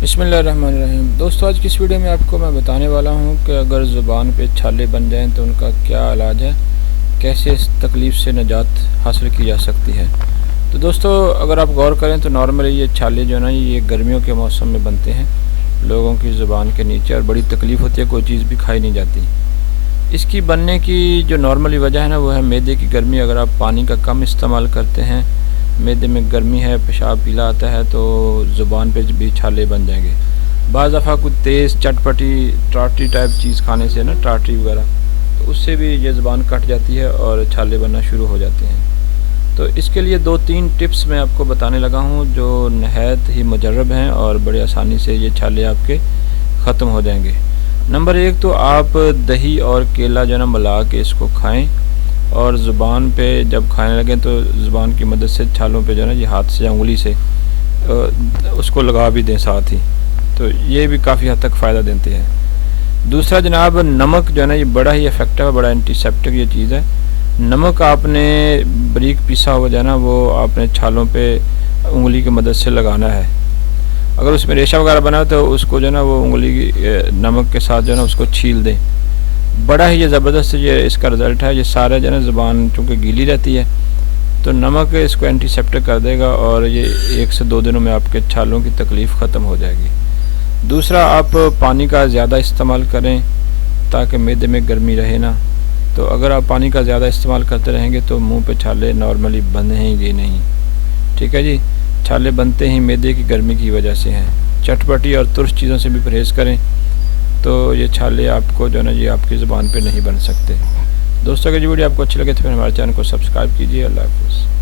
बिस्मिल्लाहिर्रहमानिर्रहीम। दोस्तों, आज की इस वीडियो में आपको मैं बताने वाला हूं कि अगर ज़ुबान पे छाले बन जाएं तो उनका क्या इलाज है, कैसे इस तकलीफ़ से निजात हासिल की जा सकती है। तो दोस्तों, अगर आप गौर करें तो नॉर्मली ये छाले जो है ना, ये गर्मियों के मौसम में बनते हैं लोगों की ज़ुबान के नीचे, और बड़ी तकलीफ़ होती है, कोई चीज़ भी खाई नहीं जाती। इसकी बनने की जो नॉर्मली वजह है ना, वो है मैदे की गर्मी। अगर आप पानी का कम इस्तेमाल करते हैं, मैदे में गर्मी है, पेशाब पीला आता है, तो ज़ुबान पे भी छाले बन जाएंगे। बाज़ दफ़ा कुछ तेज़ चटपटी टाटरी टाइप चीज़ खाने से ना, टाटरी वगैरह, तो उससे भी ये ज़ुबान कट जाती है और छाले बनना शुरू हो जाते हैं। तो इसके लिए 2-3 टिप्स मैं आपको बताने लगा हूँ जो नहायत ही मुजर्रब हैं और बड़ी आसानी से ये छाले आपके ख़त्म हो जाएंगे। नंबर 1 तो आप दही और केला जो है ना मिला के इसको खाएं, और ज़ुबान पे जब खाने लगें तो ज़ुबान की मदद से छालों पे जो है ना, ये हाथ से या उंगली से उसको लगा भी दें साथ ही, तो ये भी काफ़ी हद तक फ़ायदा देते हैं। दूसरा जनाब, नमक जो है ना, ये बड़ा ही इफ़ेक्टिव है, बड़ा एंटीसेप्टिक ये चीज़ है। नमक आपने बारीक पिसा हुआ जो है ना, वो आपने छालों पे उंगली की मदद से लगाना है। अगर उसमें रेशा वगैरह बना तो उसको जो है ना, वो उंगली नमक के साथ जो है ना, उसको छील दें। बड़ा ही ये ज़बरदस्त ये इसका रिज़ल्ट है। ये सारे जो है ना, ज़ुबान चूँकि गीली रहती है, तो नमक इसको एंटीसेप्टिक कर देगा और ये 1 से 2 दिनों में आपके छालों की तकलीफ़ ख़त्म हो जाएगी। दूसरा, आप पानी का ज़्यादा इस्तेमाल करें ताकि मैदे में गर्मी रहे ना। तो अगर आप पानी का ज़्यादा इस्तेमाल करते रहेंगे तो मुंह पे छाले नॉर्मली बनेंगे नहीं। ठीक है जी। छाले बनते ही मैदे की गर्मी की वजह से हैं। चटपटी और तुर्श चीज़ों से भी परहेज़ करें तो ये छाले आपको जो है ना, ये आपकी ज़ुबान पे नहीं बन सकते। दोस्तों, अगर ये वीडियो आपको अच्छी लगे तो फिर हमारे चैनल को सब्सक्राइब कीजिए। अल्लाह हाफ़िज़।